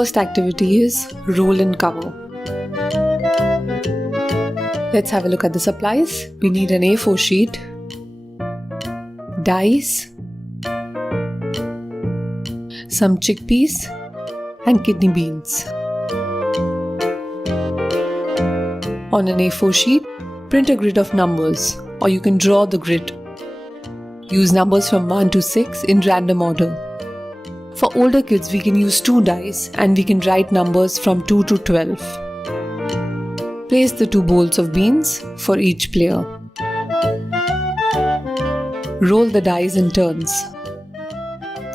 First activity is roll and cover. Let's have a look at the supplies. We need an A4 sheet, dice, some chickpeas and kidney beans. On an A4 sheet, print a grid of numbers, or you can draw the grid. Use numbers from 1 to 6 in random order. For older kids, we can use 2 dice and we can write numbers from 2 to 12. Place the 2 bowls of beans for each player. Roll the dice in turns.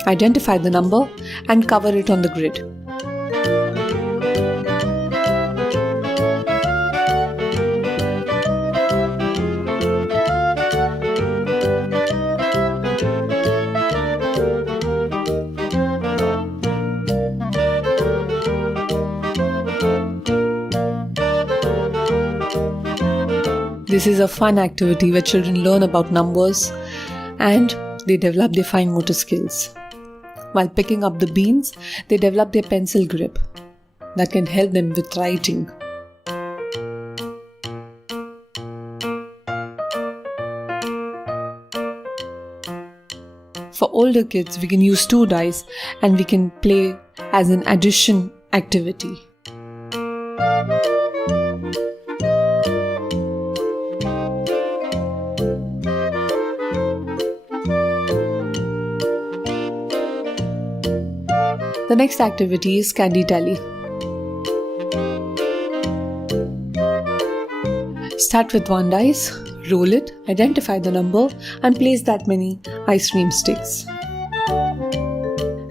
Identify the number and cover it on the grid. This is a fun activity where children learn about numbers and they develop their fine motor skills. While picking up the beans, they develop their pencil grip that can help them with writing. For older kids, we can use 2 dice and we can play as an addition activity. The next activity is Candy Deli. Start with 1 dice, roll it, identify the number and place that many ice cream sticks.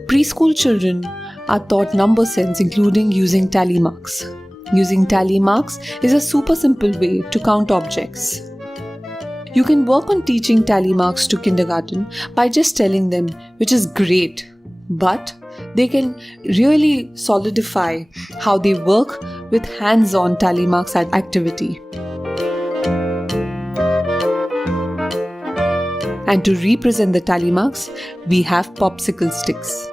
Preschool children are taught number sense, including using tally marks. Using tally marks is a super simple way to count objects. You can work on teaching tally marks to kindergarten by just telling them, which is great, but they can really solidify how they work with hands-on tally marks activity. And to represent the tally marks, we have popsicle sticks.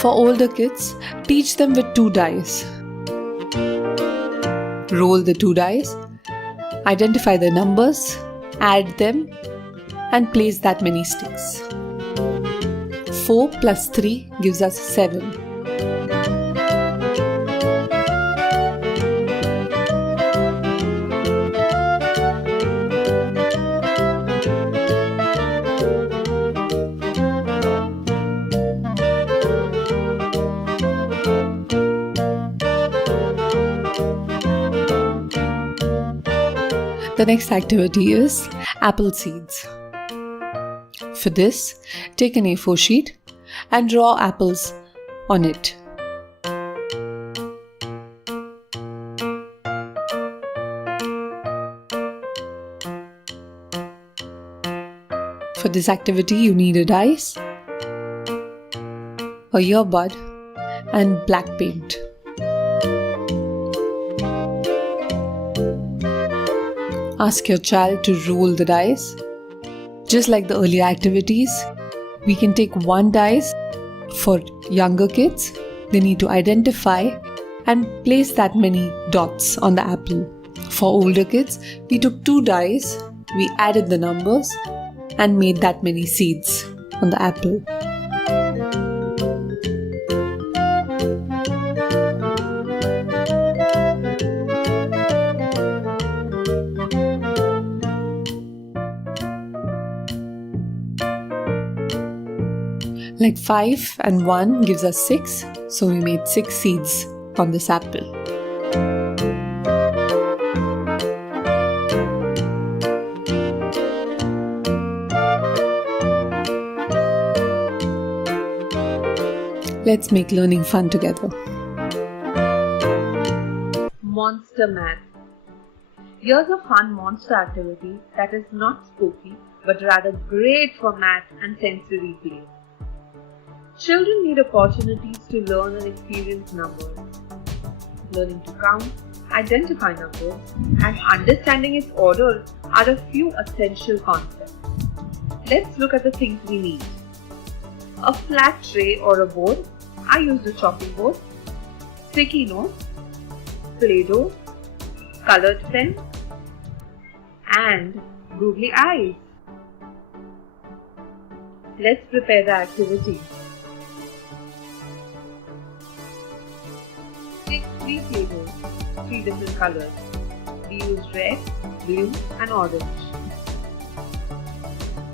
For older kids, teach them with 2 dice. Roll the 2 dice, identify the numbers, add them, and place that many sticks. 4 plus 3 gives us 7. The next activity is apple seeds. For this, take an A4 sheet and draw apples on it. For this activity, you need a dice, a earbud, and black paint. Ask your child to roll the dice. Just like the earlier activities, we can take 1 dice. For younger kids, they need to identify and place that many dots on the apple. For older kids, we took 2 dice, we added the numbers and made that many seeds on the apple. Like 5 and 1 gives us 6, so we made 6 seeds on this apple. Let's make learning fun together. Monster Math. Here's a fun monster activity that is not spooky but rather great for math and sensory play. Children need opportunities to learn and experience numbers. Learning to count, identify numbers, and understanding its order are a few essential concepts. Let's look at the things we need. a flat tray or a board. I used a chopping board, sticky notes, Play-Doh, colored pen, and googly eyes. Let's prepare the activity. Take 3 Play-Dohs, 3 different colors. We used red, blue and orange.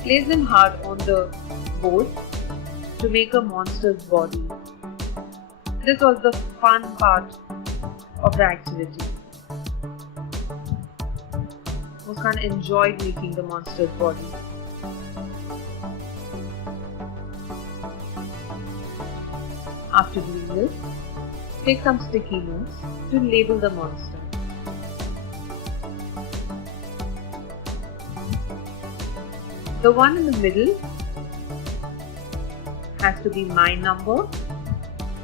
Place them hard on the board to make a monster's body. This was the fun part of the activity. Muskan enjoyed making the monster's body. After doing this, take some sticky notes to label the monster. The one in the middle has to be my number,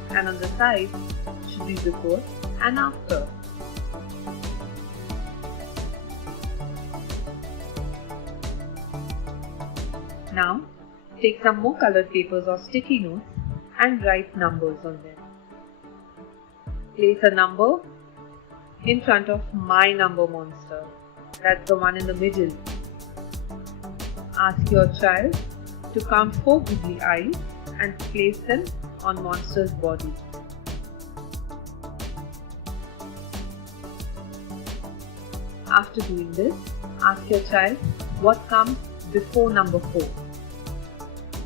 and on the side should be before and after. Now take some more colored papers or sticky notes and write numbers on them. Place a number in front of my number monster. That's the one in the middle. Ask your child to count 4 googly eyes and place them on monster's body. After doing this, ask your child what comes before number 4.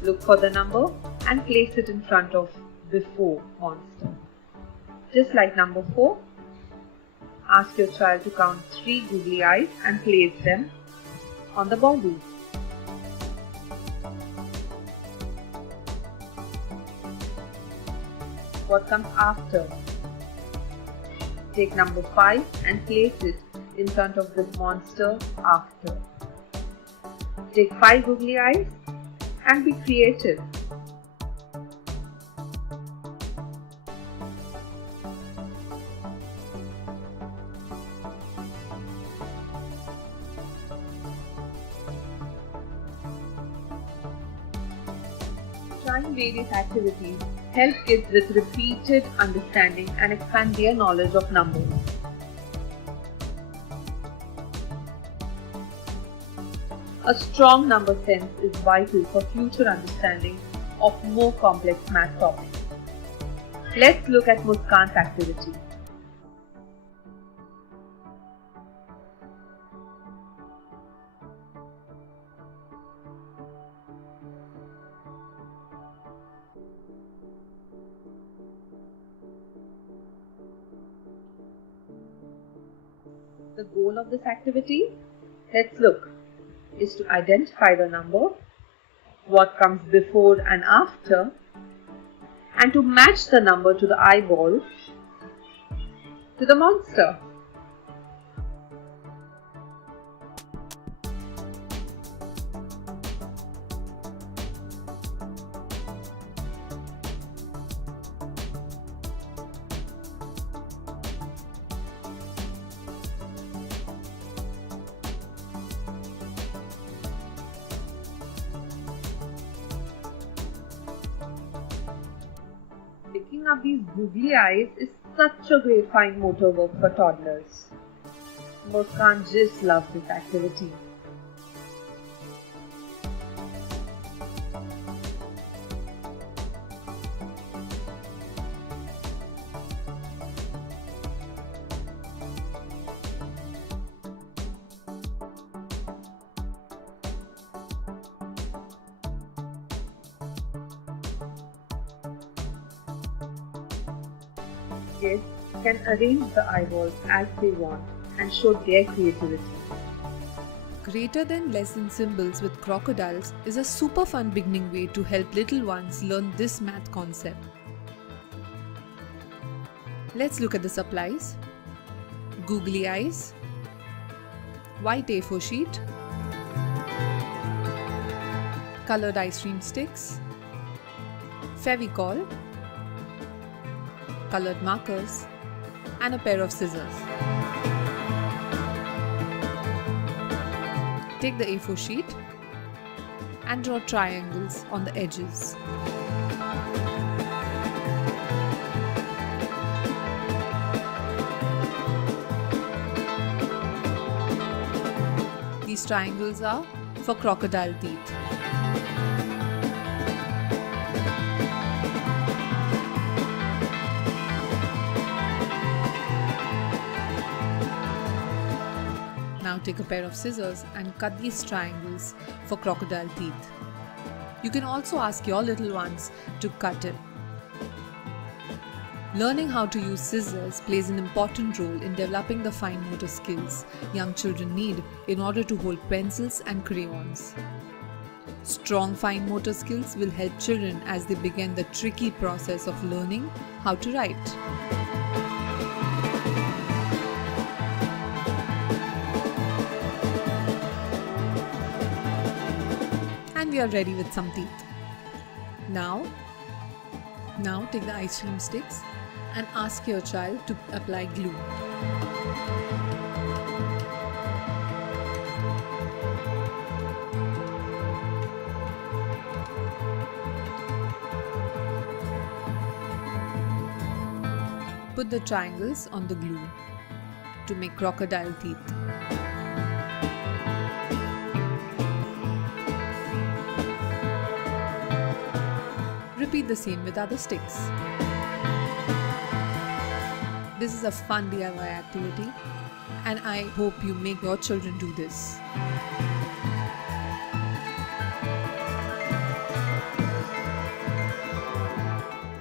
Look for the number and place it in front of before monster. Just like number 4, ask your child to count 3 googly eyes and place them on the body. What comes after? Take number 5 and place it in front of the monster after. Take 5 googly eyes and be creative. Trying various activities help kids with repeated understanding and expand their knowledge of numbers. A strong number sense is vital for future understanding of more complex math topics. Let's look at Muskan's activity. The goal of this activity, let's look, is to identify the number, what comes before and after, and to match the number to the eyeball to the monster. Picking up these googly eyes is such a great fine motor work for toddlers. Muskan just loves this activity. Kids can arrange the eyeballs as they want and show their creativity. Greater than less than symbols with crocodiles is a super fun beginning way to help little ones learn this math concept. Let's look at the supplies. Googly eyes, white A4 sheet, colored ice cream sticks, Fevicol, colored markers, and a pair of scissors. Take the A4 sheet and draw triangles on the edges. These triangles are for crocodile teeth. Now take a pair of scissors and cut these triangles for crocodile teeth. You can also ask your little ones to cut it. Learning how to use scissors plays an important role in developing the fine motor skills young children need in order to hold pencils and crayons. Strong fine motor skills will help children as they begin the tricky process of learning how to write. And we are ready with some teeth. Now take the ice cream sticks and ask your child to apply glue. Put the triangles on the glue to make crocodile teeth. Repeat the same with other sticks. This is a fun DIY activity, and I hope you make your children do this.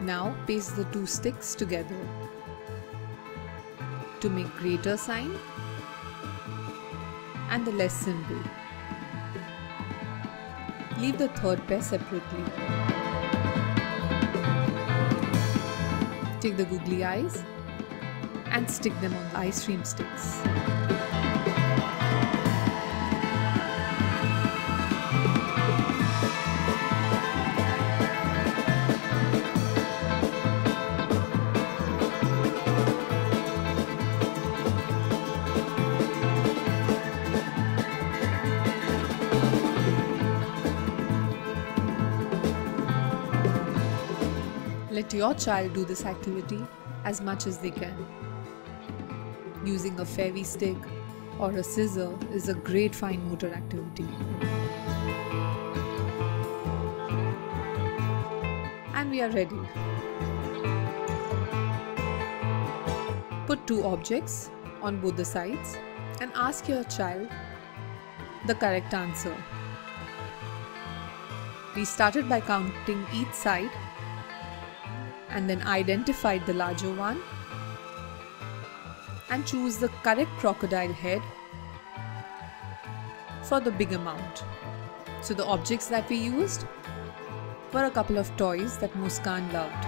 Now paste the two sticks together to make greater sign and the less symbol. Leave the third pair separately. Take the googly eyes and stick them on the ice cream sticks. Let your child do this activity as much as they can. Using a fairy stick or a scissor is a great fine motor activity. And we are ready. Put two objects on both the sides and ask your child the correct answer. We started by counting each side and then identified the larger one and choose the correct crocodile head for the big amount. So the objects that we used were a couple of toys that Muskan loved.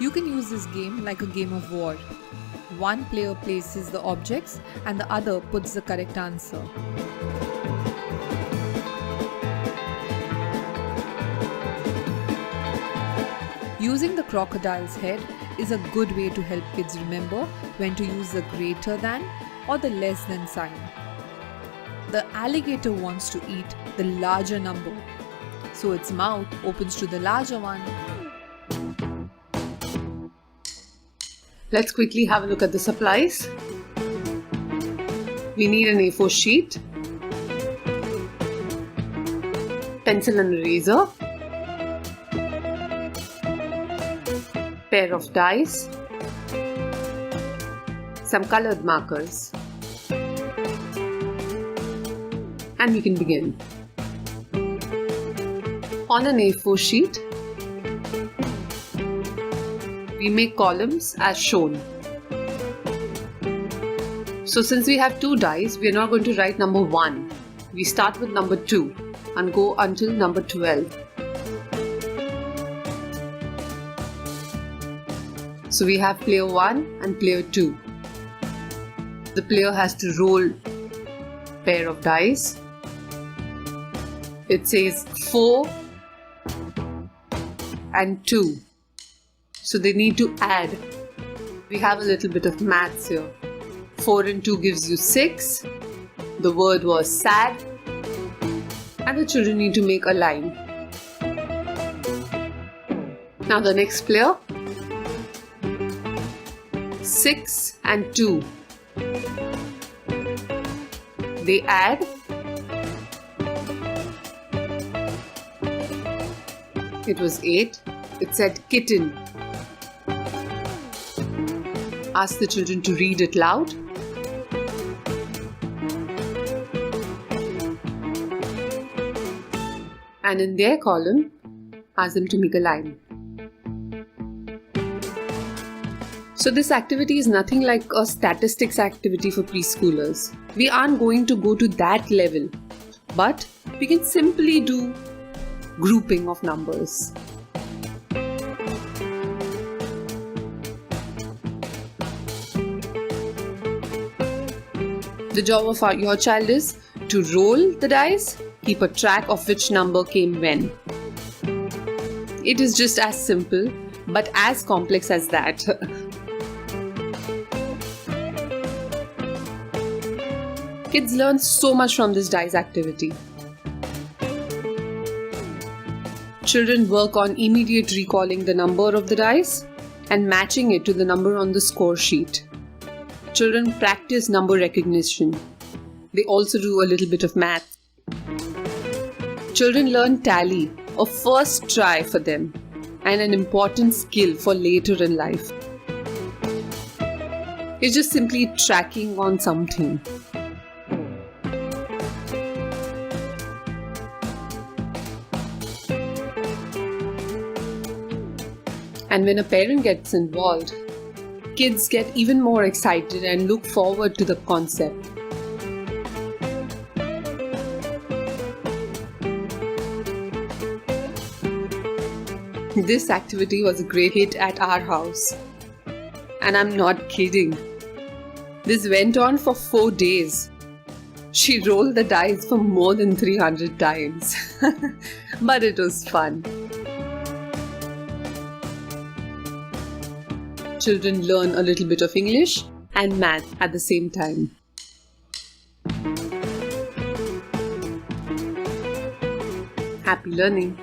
You can use this game like a game of war. One player places the objects and the other puts the correct answer. Using the crocodile's head is a good way to help kids remember when to use the greater than or the less than sign. The alligator wants to eat the larger number, so its mouth opens to the larger one. Let's quickly have a look at the supplies. We need an A4 sheet, pencil and eraser, pair of dies, some colored markers, and we can begin. On an A4 sheet, we make columns as shown. So since we have two dies, we are not going to write number 1. We start with number 2 and go until number 12. So we have player 1 and player 2. The player has to roll pair of dice. It says 4 and 2. So they need to add. We have a little bit of maths here. 4 and 2 gives you 6. The word was sad. And the children need to make a line. Now the next player. 6 and 2. They add. It was 8. It said kitten. Ask the children to read it loud. And in their column, ask them to make a line. So this activity is nothing like a statistics activity for preschoolers. We aren't going to go to that level, but we can simply do grouping of numbers. The job of your child is to roll the dice, keep a track of which number came when. It is just as simple, but as complex as that. Kids learn so much from this dice activity. Children work on immediate recalling the number of the dice and matching it to the number on the score sheet. Children practice number recognition. They also do a little bit of math. Children learn tally, a first try for them, and an important skill for later in life. It's just simply tracking on something. And when a parent gets involved, kids get even more excited and look forward to the concept. This activity was a great hit at our house. And I'm not kidding. This went on for 4 days. She rolled the dice for more than 300 times. But it was fun. Children learn a little bit of English and math at the same time. Happy learning!